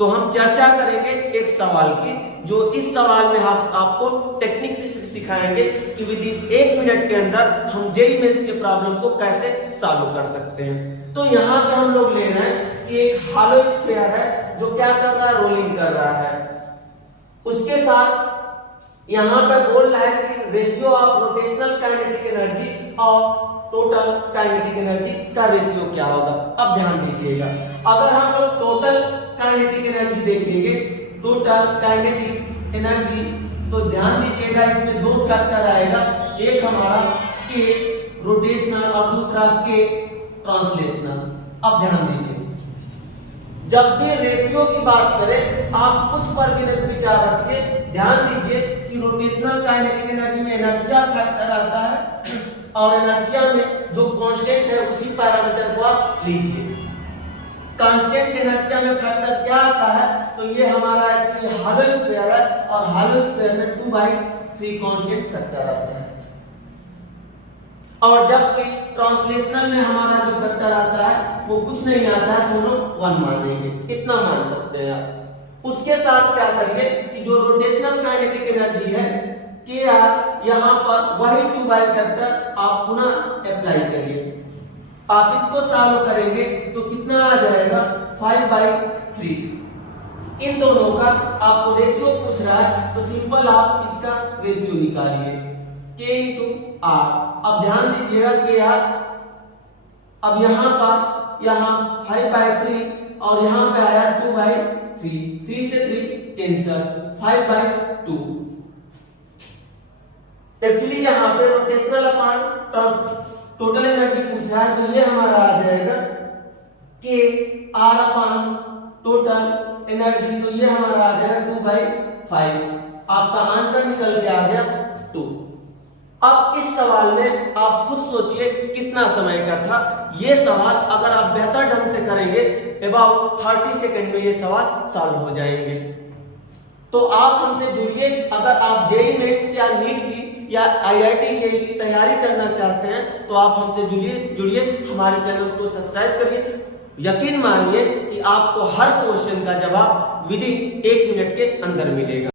तो हम चर्चा करेंगे एक सवाल की, जो इस सवाल में हम आपको टेक्निक सिखाएंगे कि विद इन 1 मिनट के अंदर हम जेईई मेंस के प्रॉब्लम को कैसे सॉल्व कर सकते हैं। तो यहाँ पे हम लोग ले रहे हैं कि एक हॉलो स्फीयर है जो क्या कर रहा है, रोलिंग कर रहा है। उसके साथ यहाँ पे बोल रहा है कि ratio of rotational kinetic energy और टोटल काइनेटिक एनर्जी का रेशियो क्या होगा। अब ध्यान दीजिएगा, अगर हम लोग टोटल काइनेटिक एनर्जी देखेंगे, टोटल काइनेटिक एनर्जी, तो ध्यान दीजिएगा इसमें 2 फैक्टर आएगा, एक हमारा के रोटेशनल और दूसरा के ट्रांसलेशनल। अब ध्यान दीजिए, जब भी रेशियो की बात करें आप कुछ पर भी विचार रखिए, ध्यान दीजिए कि रोटेशनल काइनेटिक एनर्जी में इनर्शिया फैक्टर आता है और इनर्शिया में जो कांस्टेंट है उसी पैरामीटर को आप लीजिए। कांस्टेंट इनर्शिया में फैक्टर क्या आता है, तो ये हमारा एक्चुअली हॉलो स्फीयर है और हॉलो स्फीयर में 2/3 कांस्टेंट फैक्टर आता है। और जबकि ट्रांसलेशनल में हमारा जो फैक्टर आता है वो कुछ नहीं आता है, तो हम लोग 1 मानेंगे, इतना मान सकते हैं आप। उसके साथ क्या करिए कि जो रोटेशनल काइनेटिक एनर्जी है के आर, यहाँ पर वही 2 फैक्टर आप पुनः अप्लाई करिए। आप इसको सॉल्व करेंगे तो कितना आ जाएगा, 5/3। इन दोनों का आपको रेशियो पूछ रहा है तो सिंपल आप इसका रेशियो निकालिए, K × R। अब ध्यान दीजिएगा कि यार अब यहाँ पर यहाँ 5/3 और यहाँ पे आया 2/3, 3 से 3 कैंसल, 5/2। एक्चुअली यहाँ पे रोटेशनल अपॉन टोटल एनर्जी पूछा है, तो ये हमारा आ जाएगा के आर अपॉन टोटल एनर्जी, तो ये हमारा आ जाएगा 2/5। आपका आंसर निकल के आ गया 2। अब इस सवाल में आप खुद सोचिए कितना समय का था। ये सवाल अगर आप बेहतर ढंग से करेंगे अबाउट 30 सेकंड में ये सवाल सॉल्व हो जाएंगे। तो आप हमसे जुड़िए, अगर आप जेईई मेंस या नीट की या आईआईटी के की तैयारी करना चाहते हैं तो आप हमसे जुड़िए, हमारे चैनल को सब्सक्राइब करिए। यकीन मानिए कि आपको हर क्वेश्चन का जवाब विद इन 1 मिनट के अंदर मिलेगा।